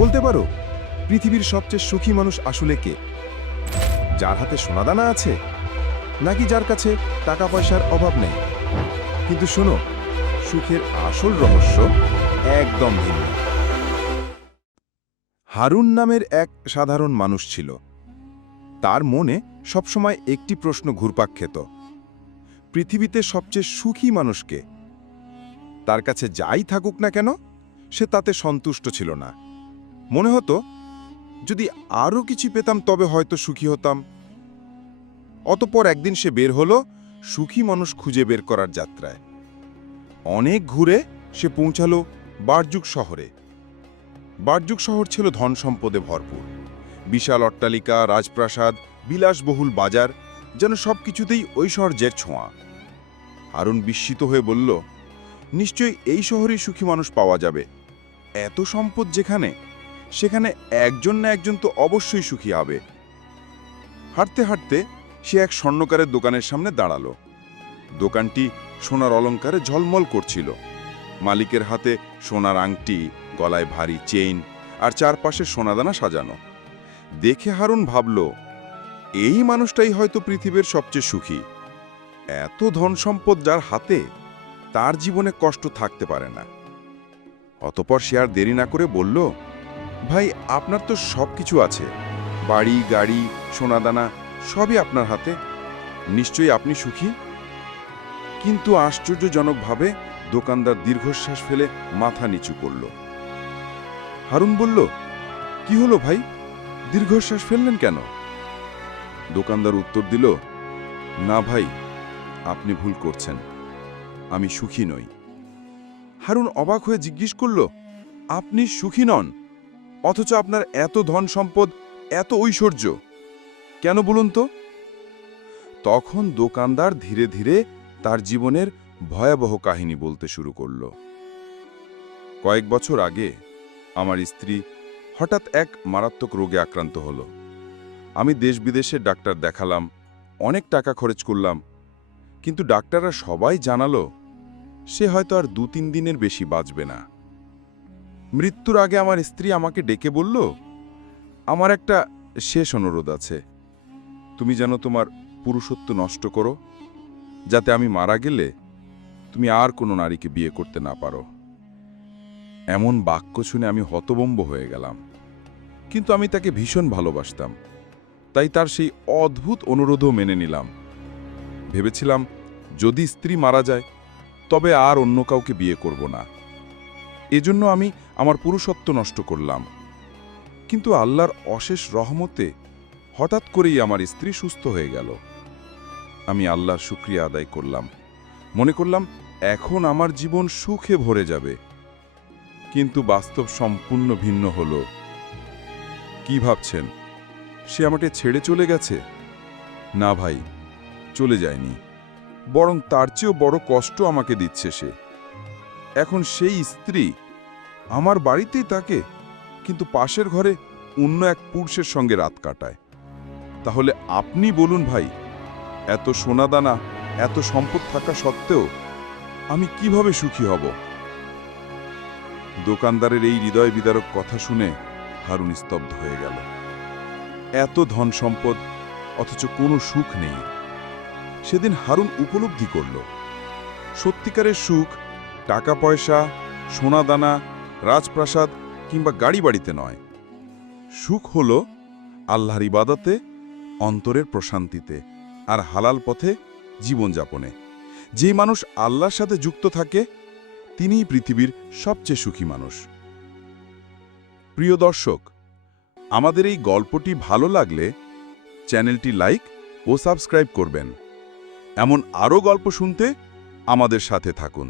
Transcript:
বলতে পারো পৃথিবীর সবচেয়ে সুখী মানুষ আসলে কে? যার হাতে সোনাদানা আছে, নাকি যার কাছে টাকা পয়সার অভাব নেই? কিন্তু শোনো, সুখের আসল রহস্য একদম ভিন্ন। হারুন নামের এক সাধারণ মানুষ ছিল। তার মনে সবসময় একটি প্রশ্ন ঘুরপাক খেত, পৃথিবীতে সবচেয়ে সুখী মানুষকে? তার কাছে যাই থাকুক না কেন, সে তাতে সন্তুষ্ট ছিল না। মনে হতো যদি আরও কিছু পেতাম তবে হয়তো সুখী হতাম। অতঃপর একদিন সে বের হলো সুখী মানুষ খুঁজে বের করার যাত্রায়। অনেক ঘুরে সে পৌঁছালো বারজুক শহরে। বারজুক শহর ছিল ধন সম্পদে ভরপুর। বিশাল অট্টালিকা, রাজপ্রাসাদ, বিলাসবহুল বাজার, যেন সবকিছুতেই ঐশ্বর্যের ছোঁয়া। হারুন বিস্মিত হয়ে বলল, নিশ্চয়ই এই শহরেই সুখী মানুষ পাওয়া যাবে। এত সম্পদ যেখানে, সেখানে একজন না একজন তো অবশ্যই সুখী হবে। হাঁটতে হাঁটতে সে এক স্বর্ণকারের দোকানের সামনে দাঁড়ালো। দোকানটি সোনার অলংকারে ঝলমল করছিল। মালিকের হাতে সোনার আংটি, গলায় ভারী চেইন, আর চারপাশে সোনাদানা সাজানো। দেখে হারুন ভাবল, এই মানুষটাই হয়তো পৃথিবীর সবচেয়ে সুখী। এত ধন সম্পদ যার হাতে, তার জীবনে কষ্ট থাকতে পারে না। অতঃপর সে আর দেরি না করে বলল, ভাই, আপনার তো সব কিছু আছে, বাড়ি, গাড়ি, সোনাদানা সবই আপনার হাতে, নিশ্চয়ই আপনি সুখী? কিন্তু আশ্চর্যজনকভাবে দোকানদার দীর্ঘশ্বাস ফেলে মাথা নিচু করল। হারুন বলল, কি হলো ভাই, দীর্ঘশ্বাস ফেললেন কেন? দোকানদার উত্তর দিল, না ভাই, আপনি ভুল করছেন, আমি সুখী নই। হারুন অবাক হয়ে জিজ্ঞেস করল, আপনি সুখী নন, অথচ আপনার এত ধন সম্পদ, এত ঐশ্বর্য, কেন বলুন তো? তখন দোকানদার ধীরে ধীরে তার জীবনের ভয়াবহ কাহিনী বলতে শুরু করল। কয়েক বছর আগে আমার স্ত্রী হঠাৎ এক মারাত্মক রোগে আক্রান্ত হলো। আমি দেশ বিদেশের ডাক্তার দেখালাম, অনেক টাকা খরচ করলাম, কিন্তু ডাক্তাররা সবাই জানালো সে হয়তো আর 2-3 দিনের বেশি বাঁচবে না। মৃত্যুর আগে আমার স্ত্রী আমাকে ডেকে বলল, আমার একটা শেষ অনুরোধ আছে, তুমি যেন তোমার পুরুষত্ব নষ্ট করো, যাতে আমি মারা গেলে তুমি আর কোনো নারীকে বিয়ে করতে না পারো। এমন বাক্য শুনে আমি হতভম্ব হয়ে গেলাম। কিন্তু আমি তাকে ভীষণ ভালোবাসতাম, তাই তার সেই অদ্ভুত অনুরোধও মেনে নিলাম। ভেবেছিলাম যদি স্ত্রী মারা যায় তবে আর অন্য কাউকে বিয়ে করব না। এজন্য আমি আমার পুরুষত্ব নষ্ট করলাম। কিন্তু আল্লাহর অশেষ রহমতে হঠাৎ করেই আমার স্ত্রী সুস্থ হয়ে গেল। আমি আল্লাহর শুকরিয়া আদায় করলাম, মনে করলাম এখন আমার জীবন সুখে ভরে যাবে। কিন্তু বাস্তব সম্পূর্ণ ভিন্ন হলো। কি ভাবছেন, সে আমাকে ছেড়ে চলে গেছে? না ভাই, চলে যায়নি, বরং তার চেয়েও বড় কষ্ট আমাকে দিচ্ছে সে। এখন সেই স্ত্রী আমার বাড়িতেই থাকে, কিন্তু পাশের ঘরে অন্য এক পুরুষের সঙ্গে রাত কাটায়। তাহলে আপনি বলুন ভাই, এত সোনাদানা, এত সম্পদ থাকা সত্ত্বেও আমি কিভাবে সুখী হব? দোকানদারের এই হৃদয় বিদারক কথা শুনে হারুন স্তব্ধ হয়ে গেল। এত ধন সম্পদ, অথচ কোনো সুখ নেই। সেদিন হারুন উপলব্ধি করল, সত্যিকারের সুখ টাকা পয়সা, সোনাদানা, রাজপ্রাসাদ কিংবা গাড়ি বাড়িতে নয়। সুখ হল আল্লাহর ইবাদতে, অন্তরের প্রশান্তিতে, আর হালাল পথে জীবনযাপনে। যে মানুষ আল্লাহর সাথে যুক্ত থাকে, তিনিই পৃথিবীর সবচেয়ে সুখী মানুষ। প্রিয় দর্শক, আমাদের এই গল্পটি ভালো লাগলে চ্যানেলটি লাইক ও সাবস্ক্রাইব করবেন। এমন আরও গল্প শুনতে আমাদের সাথে থাকুন।